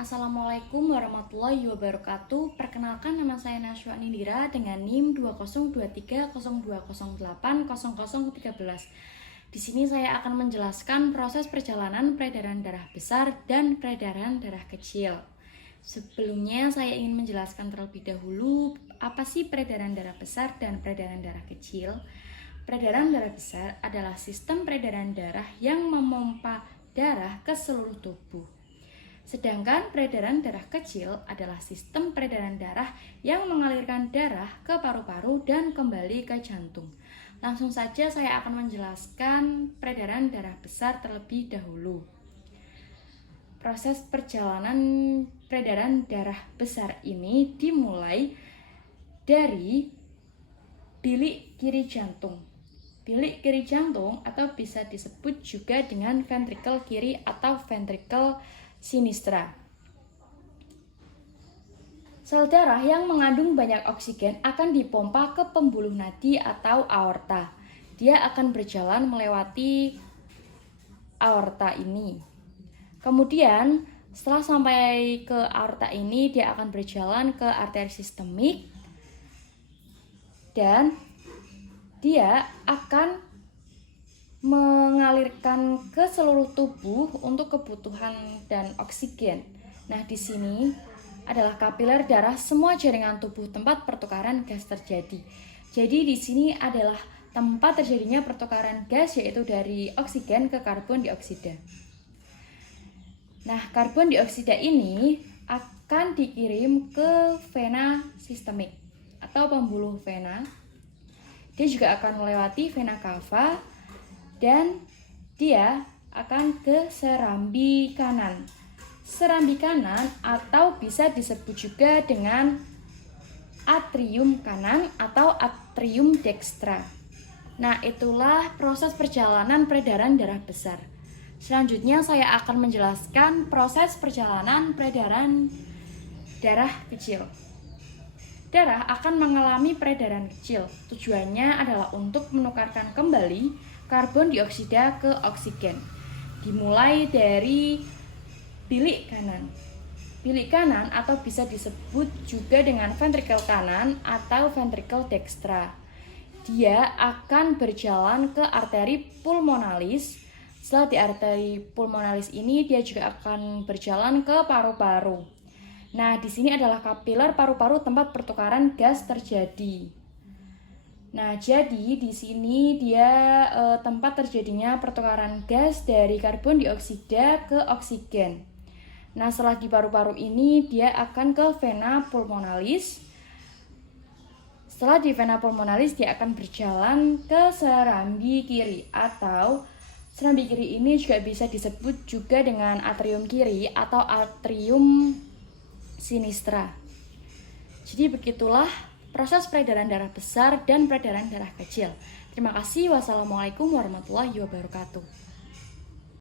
Assalamualaikum warahmatullahi wabarakatuh. Perkenalkan, nama saya Naswa Nindira dengan NIM 202302080013. Di sini saya akan menjelaskan proses perjalanan peredaran darah besar dan peredaran darah kecil. Sebelumnya saya ingin menjelaskan terlebih dahulu apa sih peredaran darah besar dan peredaran darah kecil. Peredaran darah besar adalah sistem peredaran darah yang memompa darah ke seluruh tubuh. Sedangkan peredaran darah kecil adalah sistem peredaran darah yang mengalirkan darah ke paru-paru dan kembali ke jantung. Langsung saja saya akan menjelaskan peredaran darah besar terlebih dahulu. Proses perjalanan peredaran darah besar ini dimulai dari bilik kiri jantung. Bilik kiri jantung atau bisa disebut juga dengan ventrikel kiri atau ventrikel sinistra. Sel darah yang mengandung banyak oksigen akan dipompa ke pembuluh nadi atau aorta. Dia akan berjalan melewati aorta ini. Kemudian setelah sampai ke aorta ini, dia akan berjalan ke arteri sistemik dan dia akan mengalirkan ke seluruh tubuh untuk kebutuhan dan oksigen. Nah, di sini adalah kapiler darah semua jaringan tubuh tempat pertukaran gas terjadi. Jadi di sini adalah tempat terjadinya pertukaran gas, yaitu dari oksigen ke karbon dioksida. Nah, karbon dioksida ini akan dikirim ke vena sistemik atau pembuluh vena. Dia juga akan melewati vena cava dan dia akan ke serambi kanan. Serambi kanan atau bisa disebut juga dengan atrium kanan atau atrium dextra. Nah, itulah proses perjalanan peredaran darah besar. Selanjutnya saya akan menjelaskan proses perjalanan peredaran darah kecil. Darah akan mengalami peredaran kecil. Tujuannya adalah untuk menukarkan kembali karbon dioksida ke oksigen. Dimulai dari bilik kanan. Bilik kanan atau bisa disebut juga dengan ventrikel kanan atau ventrikel dextra. Dia akan berjalan ke arteri pulmonalis. Setelah di arteri pulmonalis ini, dia juga akan berjalan ke paru-paru. Nah, di sini adalah kapiler paru-paru tempat pertukaran gas terjadi. Nah, jadi di sini dia tempat terjadinya pertukaran gas dari karbon dioksida ke oksigen. Nah, setelah di paru-paru ini dia akan ke vena pulmonalis. Setelah di vena pulmonalis dia akan berjalan ke serambi kiri atau serambi kiri ini juga bisa disebut juga dengan atrium kiri atau atrium sinistra. Jadi begitulah proses peredaran darah besar dan peredaran darah kecil. Terima kasih. Wassalamualaikum warahmatullahi wabarakatuh.